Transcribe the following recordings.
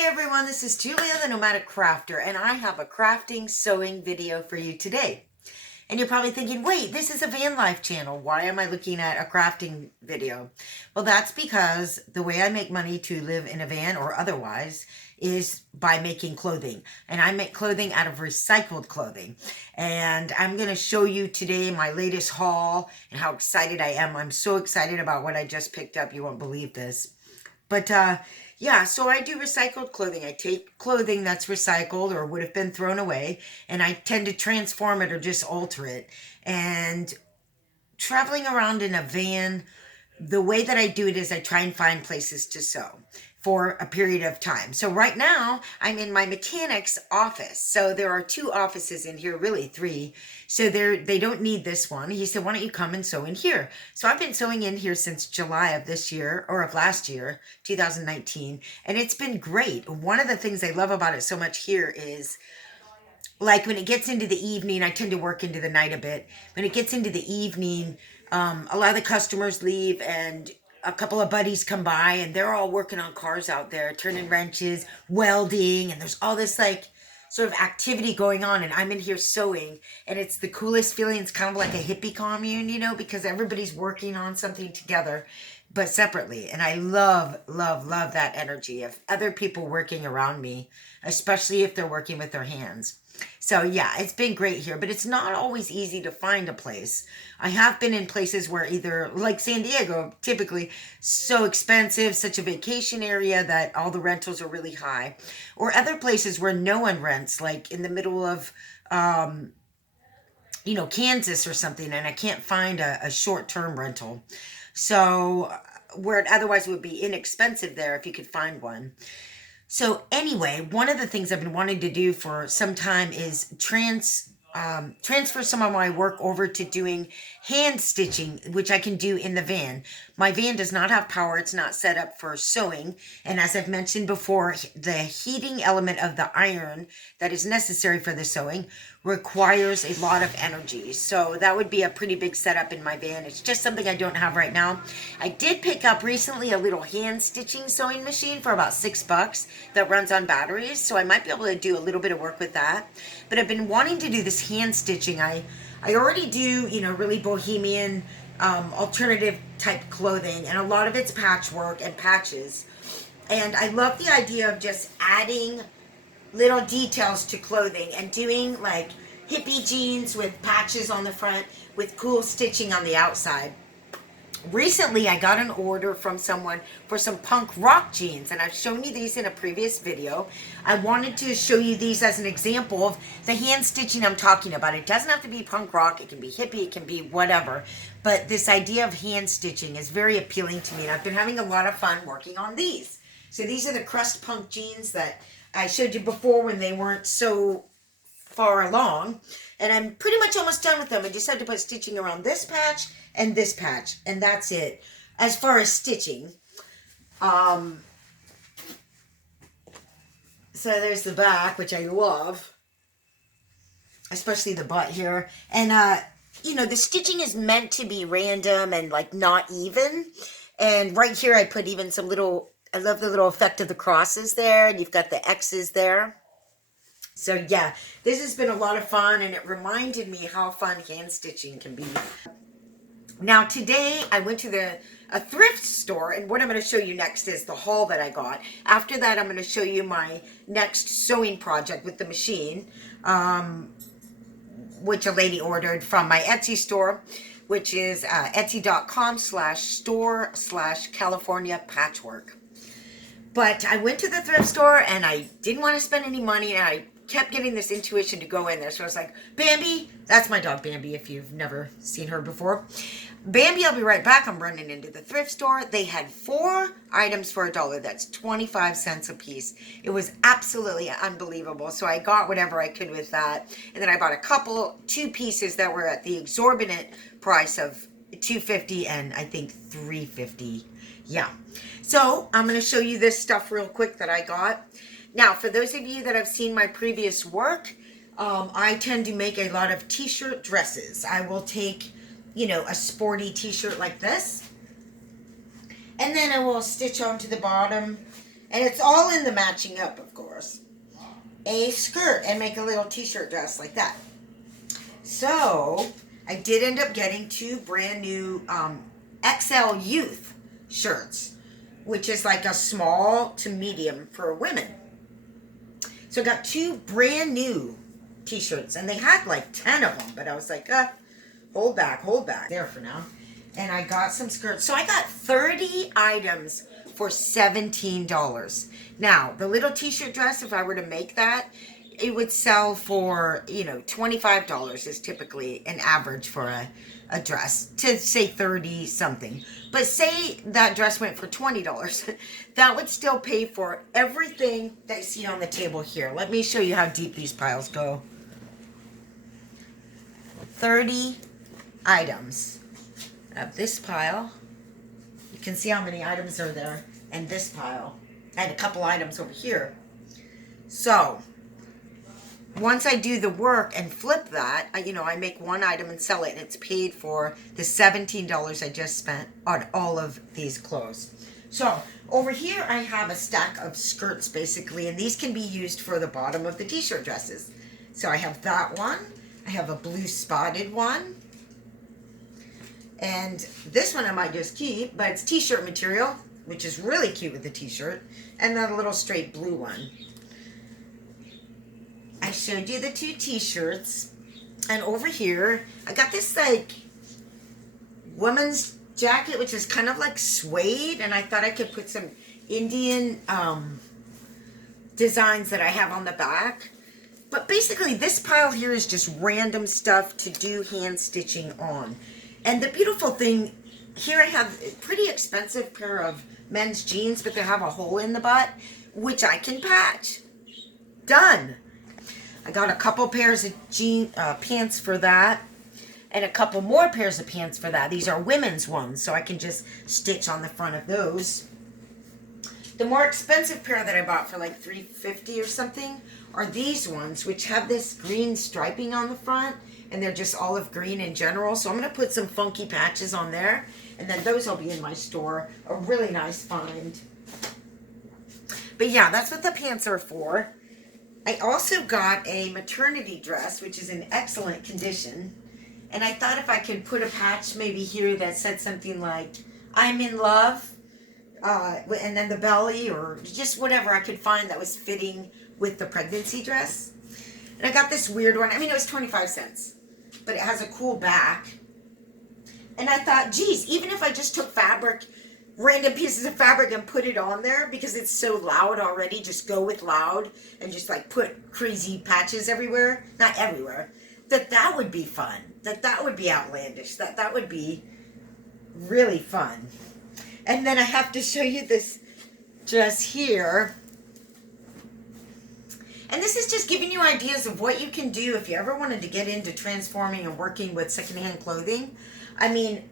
Hey everyone, this is Julia the Nomadic Crafter, and I have a crafting sewing video for you today. And you're probably thinking, wait, this is a van life channel. Why am I looking at a crafting video? Well, that's because the way I make money to live in a van or otherwise is by making clothing. And I make clothing out of recycled clothing. And I'm going to show you today my latest haul and how excited I am. I'm so excited about what I just picked up. You won't believe this. But yeah, so I do recycled clothing. I take clothing that's recycled or would have been thrown away, and I tend to transform it or just alter it. And traveling around in a van, the way that I do it is I try and find places to sew for a period of time. So right now I'm in my mechanic's office. So there are two offices in here, really three. So they don't need this one. He said, why don't you come and sew in here? So I've been sewing in here since July of this year, or of last year, 2019. And it's been great. One of the things I love about it so much here is, like, when it gets into the evening, I tend to work into the night a bit. When it gets into the evening, a lot of the customers leave and a couple of buddies come by and they're all working on cars out there, turning wrenches, welding, and there's all this like sort of activity going on, and I'm in here sewing, and it's the coolest feeling. It's kind of like a hippie commune, you know, because everybody's working on something together but separately. And I love that energy of other people working around me, especially if they're working with their hands. So yeah, it's been great here, but it's not always easy to find a place. I have been in places where either, like San Diego, typically so expensive, such a vacation area that all the rentals are really high, or other places where no one rents, like in the middle of, Kansas or something, and I can't find a short-term rental. So where it otherwise would be inexpensive there if you could find one. So anyway, one of the things I've been wanting to do for some time is transfer some of my work over to doing hand stitching, which I can do in the van. My van does not have power. It's not set up for sewing. And as I've mentioned before, the heating element of the iron that is necessary for the sewing requires a lot of energy. So that would be a pretty big setup in my van. It's just something I don't have right now. I did pick up recently a little hand stitching sewing machine for about $6 that runs on batteries. So I might be able to do a little bit of work with that. But I've been wanting to do this hand stitching. I already do, really bohemian, alternative type clothing, and a lot of it's patchwork and patches. And I love the idea of just adding little details to clothing and doing like hippie jeans with patches on the front with cool stitching on the outside. Recently, I got an order from someone for some punk rock jeans, and I've shown you these in a previous video. I wanted to show you these as an example of the hand stitching I'm talking about. It doesn't have to be punk rock, it can be hippie, it can be whatever, but this idea of hand stitching is very appealing to me, and I've been having a lot of fun working on these. So these are the crust punk jeans that I showed you before when they weren't so far along, and I'm pretty much almost done with them. I just have to put stitching around this patch, and that's it as far as stitching. So there's the back, which I love, especially the butt here. And the stitching is meant to be random and like not even. And right here I put even some little, I love the little effect of the crosses there, and you've got the X's there. So yeah, this has been a lot of fun, and it reminded me how fun hand stitching can be. Now today I went to a thrift store, and what I'm going to show you next is the haul that I got. After that, I'm going to show you my next sewing project with the machine, which a lady ordered from my Etsy store, which is etsy.com/store/California Patchwork. But I went to the thrift store and I didn't want to spend any money, and I kept getting this intuition to go in there. So I was like, Bambi, that's my dog Bambi if you've never seen her before. Bambi, I'll be right back. I'm running into the thrift store. They had 4 items for $1. That's 25 cents a piece. It was absolutely unbelievable. So I got whatever I could with that. And then I bought 2 pieces that were at the exorbitant price of $2.50 and I think $3.50. Yeah. So I'm going to show you this stuff real quick that I got. Now, for those of you that have seen my previous work, I tend to make a lot of t-shirt dresses. I will take, a sporty t-shirt like this, and then I will stitch onto the bottom And it's all in the matching up, of course. A skirt and make a little t-shirt dress like that. So I did end up getting 2 brand new XL youth shirts, which is like a small to medium for women. So I got 2 brand new t-shirts, and they had like 10 of them, but I was like, hold back there for now. And I got some skirts. So I got 30 items for $17. Now, the little t-shirt dress, if I were to make that, it would sell for, you know, $25 is typically an average for a dress, to say 30 something. But say that dress went for $20, that would still pay for everything that you see on the table here. Let me show you how deep these piles go. 30 items of this pile. You can see how many items are there, and this pile, and a couple items over here. So once I do the work and flip that, I make one item and sell it, and it's paid for the $17 I just spent on all of these clothes. So over here I have a stack of skirts basically, and these can be used for the bottom of the t-shirt dresses. So I have that one. I have a blue spotted one. And this one I might just keep, but it's t-shirt material, which is really cute with the t-shirt. And then a little straight blue one. I showed you the 2 t-shirts. And over here, I got this like woman's jacket, which is kind of like suede. And I thought I could put some Indian designs that I have on the back. But basically this pile here is just random stuff to do hand stitching on. And the beautiful thing, here I have a pretty expensive pair of men's jeans, but they have a hole in the butt, which I can patch. Done. I got a couple pairs of pants for that, and a couple more pairs of pants for that. These are women's ones, so I can just stitch on the front of those. The more expensive pair that I bought for like $3.50 or something are these ones, which have this green striping on the front, and they're just olive green in general. So I'm going to put some funky patches on there, and then those will be in my store. A really nice find. But yeah, that's what the pants are for. I also got a maternity dress, which is in excellent condition. And I thought if I could put a patch maybe here that said something like, I'm in love, and then the belly, or just whatever I could find that was fitting with the pregnancy dress. And I got this weird one. I mean, it was 25 cents. But it has a cool back. And I thought, geez, even if I just took fabric, random pieces of fabric, and put it on there, because it's so loud already, just go with loud and just like put crazy patches everywhere. Not everywhere. That would be fun. That would be outlandish. That would be really fun. And then I have to show you this dress here. And this is just giving you ideas of what you can do if you ever wanted to get into transforming and working with secondhand clothing. I mean,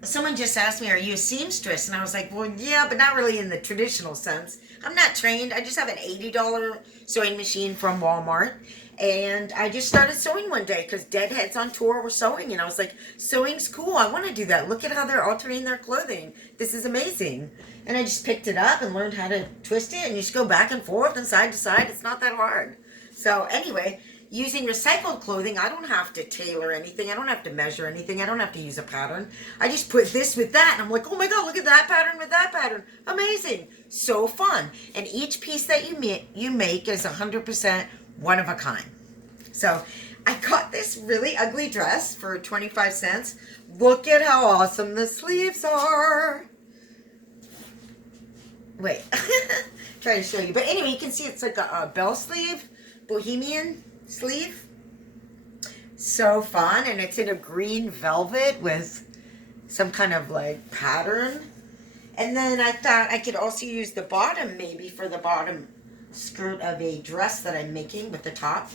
someone just asked me, are you a seamstress? And I was like, well, yeah, but not really in the traditional sense. I'm not trained. I just have an $80 sewing machine from Walmart. And I just started sewing one day because Deadheads on tour were sewing. And I was like, sewing's cool. I want to do that. Look at how they're altering their clothing. This is amazing. And I just picked it up and learned how to twist it. And you just go back and forth and side to side. It's not that hard. So anyway, using recycled clothing, I don't have to tailor anything. I don't have to measure anything. I don't have to use a pattern. I just put this with that. And I'm like, oh my God, look at that pattern with that pattern. Amazing. So fun. And each piece that you make is 100% one of a kind. So I got this really ugly dress for 25 cents. Look at how awesome the sleeves are. Wait, try to show you. But anyway, you can see it's like a bell sleeve, bohemian sleeve. So fun. And it's in a green velvet with some kind of like pattern. And then I thought I could also use the bottom maybe for the bottom skirt of a dress that I'm making with the top.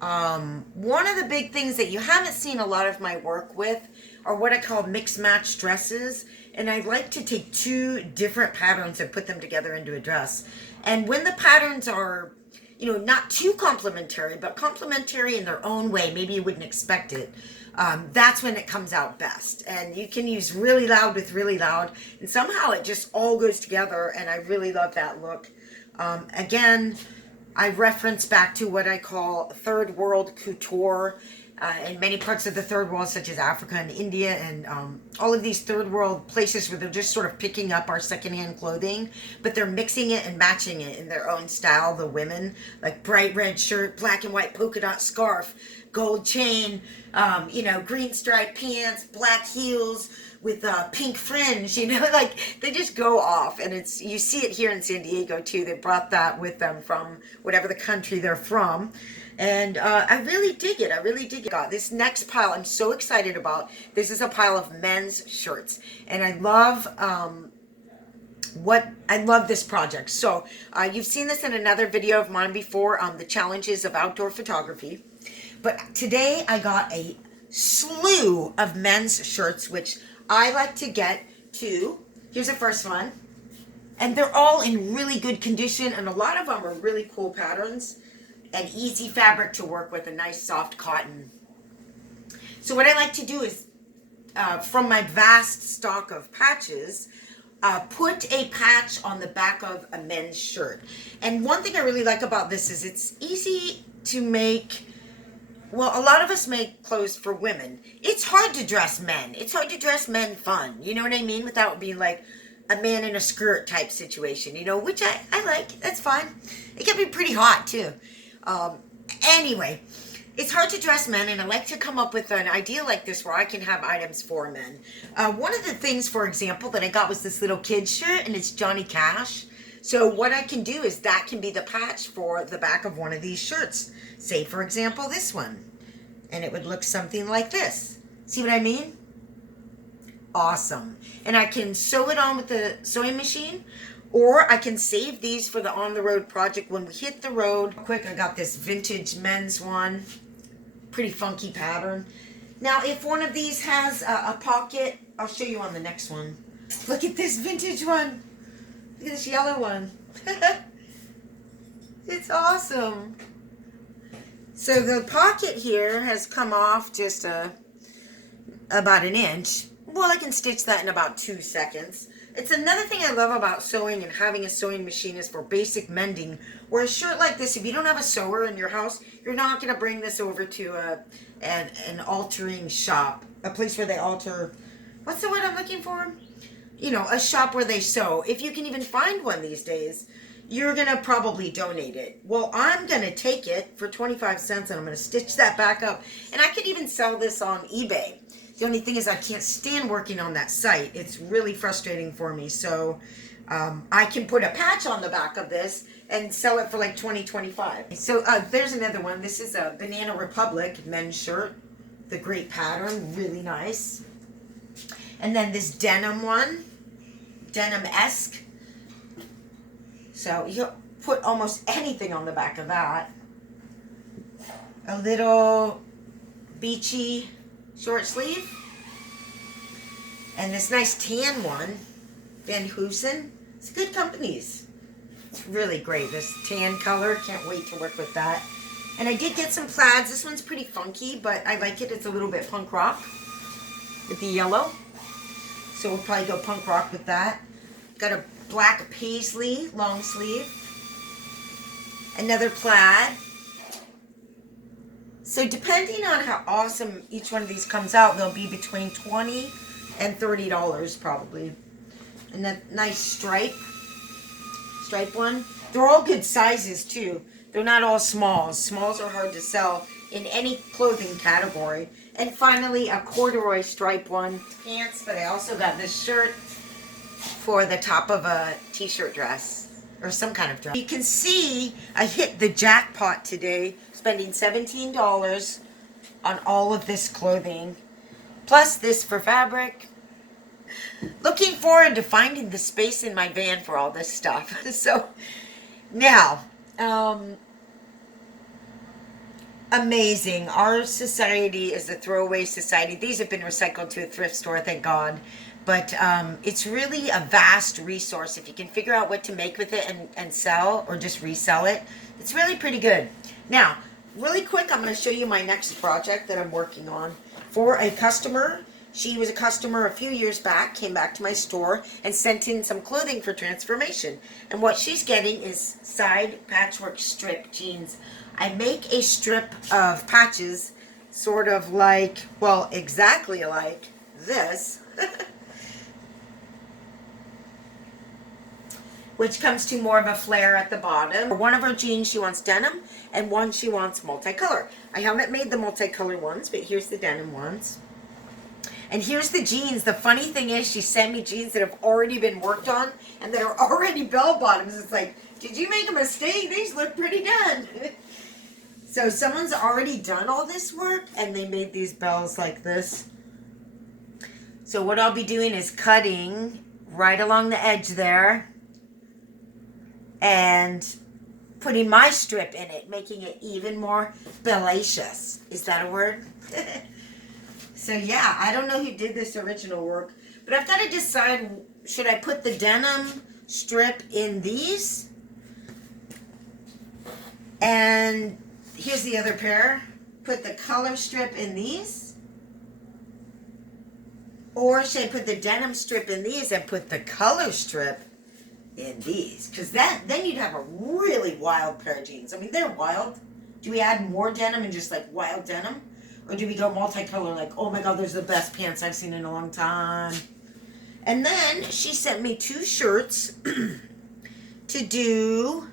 One of the big things that you haven't seen a lot of my work with are what I call mix match dresses. And I like to take two different patterns and put them together into a dress. And when the patterns are, you know, not too complementary, but complementary in their own way, maybe you wouldn't expect it. that's when it comes out best. And you can use really loud with really loud, and somehow it just all goes together, and I really love that look. Again, I reference back to what I call third world couture. In many parts of the third world, such as Africa and India, and all of these third world places where they're just sort of picking up our secondhand clothing, but they're mixing it and matching it in their own style. The women, like bright red shirt, black and white polka dot scarf, gold chain, green striped pants, black heels with pink fringe, like they just go off. And you see it here in San Diego too. They brought that with them from whatever the country they're from. And I really dig it. I really dig it. This next pile I'm so excited about. This is a pile of men's shirts. And I love this project. So you've seen this in another video of mine before, the challenges of outdoor photography. But today I got a slew of men's shirts, which I like to get to. Here's the first one. And they're all in really good condition. And a lot of them are really cool patterns. And easy fabric to work with, a nice soft cotton. So what I like to do is, from my vast stock of patches, put a patch on the back of a men's shirt. And one thing I really like about this is it's easy to make. Well, a lot of us make clothes for women. It's hard to dress men. It's hard to dress men fun. You know what I mean? Without being like a man in a skirt type situation, which I like. That's fine. It can be pretty hot too. Anyway, it's hard to dress men, and I like to come up with an idea like this where I can have items for men. One of the things, for example, that I got was this little kid's shirt, and it's Johnny Cash. So what I can do is that can be the patch for the back of one of these shirts. Say, for example, this one. And it would look something like this. See what I mean? Awesome. And I can sew it on with the sewing machine, or I can save these for the on-the-road project when we hit the road. Quick, I got this vintage men's one. Pretty funky pattern. Now, if one of these has a pocket, I'll show you on the next one. Look at this vintage one. Look at this yellow one. It's awesome. So the pocket here has come off just about an inch. Well, I can stitch that in about 2 seconds. It's another thing I love about sewing and having a sewing machine is for basic mending. Where a shirt like this, if you don't have a sewer in your house, you're not going to bring this over to an altering shop. A place where they alter, what's the word I'm looking for? A shop where they sew. If you can even find one these days, you're going to probably donate it. Well, I'm going to take it for 25 cents and I'm going to stitch that back up. And I could even sell this on eBay. The only thing is I can't stand working on that site. It's really frustrating for me. So I can put a patch on the back of this and sell it for like $20, $25. So there's another one. This is a Banana Republic men's shirt. The great pattern, really nice. And then this denim one, denim-esque. So you'll put almost anything on the back of that. A little beachy short sleeve. And this nice tan one, Van Heusen. It's good companies. It's really great. This tan color. Can't wait to work with that. And I did get some plaids. This one's pretty funky, but I like it. It's a little bit punk rock with the yellow. So we'll probably go punk rock with that. Got a black paisley long sleeve. Another plaid. So depending on how awesome each one of these comes out, they'll be between $20 and $30 probably. And that nice stripe one. They're all good sizes too. They're not all smalls. Smalls are hard to sell in any clothing category. And finally, a corduroy stripe one. Pants, but I also got this shirt for the top of a t-shirt dress or some kind of dress. You can see I hit the jackpot today, spending $17 on all of this clothing, plus this for fabric. Looking forward to finding the space in my van for all this stuff. So now, amazing. Our society is a throwaway society. These have been recycled to a thrift store, thank God. But it's really a vast resource. If you can figure out what to make with it and sell or just resell it, it's really pretty good. Now, really quick, I'm going to show you my next project that I'm working on for a customer. She was a customer a few years back, came back to my store and sent in some clothing for transformation. And what she's getting is side patchwork strip jeans. I make a strip of patches sort of like, well, exactly like this. Which comes to more of a flare at the bottom. For one of her jeans, she wants denim, and one she wants multicolor. I haven't made the multicolor ones, but here's the denim ones. And here's the jeans. The funny thing is, she sent me jeans that have already been worked on and that are already bell bottoms. It's like, did you make a mistake? These look pretty done. So someone's already done all this work and they made these bells like this. So what I'll be doing is cutting right along the edge there and putting my strip in it, making it even more bellacious. Is that a word? So yeah, I don't know who did this original work, but I've got to decide, should I put the denim strip in these? And here's the other pair. Put the color strip in these? Or should I put the denim strip in these and put the color strip in these? Because then you'd have a really wild pair of jeans. I mean, they're wild. Do we add more denim and just like wild denim? Or do we go multicolor like, oh my god, those are the best pants I've seen in a long time? And then she sent me 2 shirts to do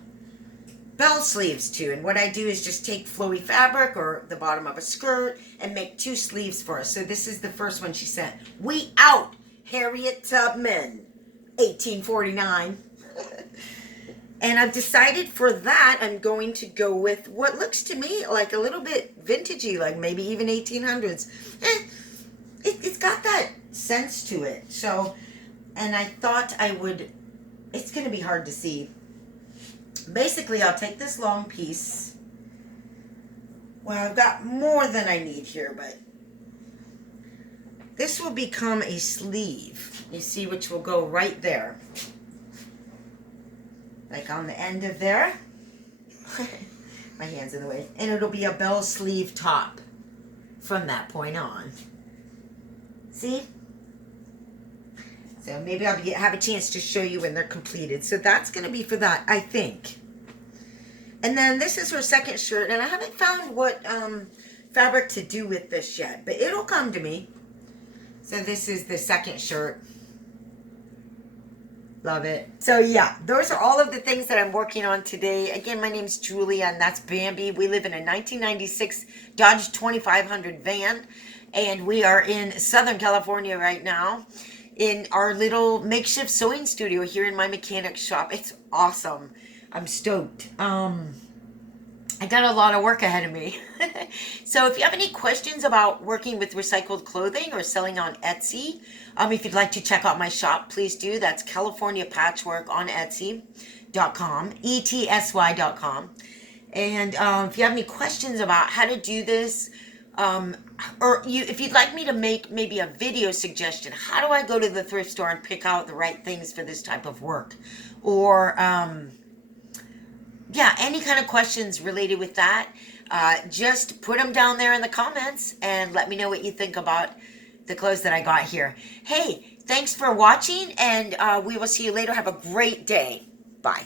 bell sleeves to. And what I do is just take flowy fabric or the bottom of a skirt and make 2 sleeves for us. So this is the first one she sent. We out, Harriet Tubman, 1849. And I've decided for that I'm going to go with what looks to me like a little bit vintagey, like maybe even 1800s. It's got that sense to it. So, and I thought I would, it's going to be hard to see. Basically, I'll take this long piece. Well, I've got more than I need here, but this will become a sleeve, you see, which will go right there. Like on the end of there. My hand's in the way. And it'll be a bell sleeve top from that point on. See? So maybe I'll have a chance to show you when they're completed. So that's going to be for that, I think. And then this is her second shirt. And I haven't found what fabric to do with this yet. But it'll come to me. So this is the second shirt. Love it. So yeah, those are all of the things that I'm working on today. Again, my name's Julia and that's Bambi. We live in a 1996 Dodge 2500 van and we are in Southern California right now in our little makeshift sewing studio here in my mechanic shop. It's awesome. I'm stoked. I got a lot of work ahead of me. So if you have any questions about working with recycled clothing or selling on Etsy, if you'd like to check out my shop, please do. That's California Patchwork on Etsy.com, ETSY.com. And if you have any questions about how to do this, if you'd like me to make maybe a video suggestion, how do I go to the thrift store and pick out the right things for this type of work? Or, yeah, any kind of questions related with that, just put them down there in the comments and let me know what you think about the clothes that I got here. Hey, thanks for watching, and we will see you later. Have a great day. Bye.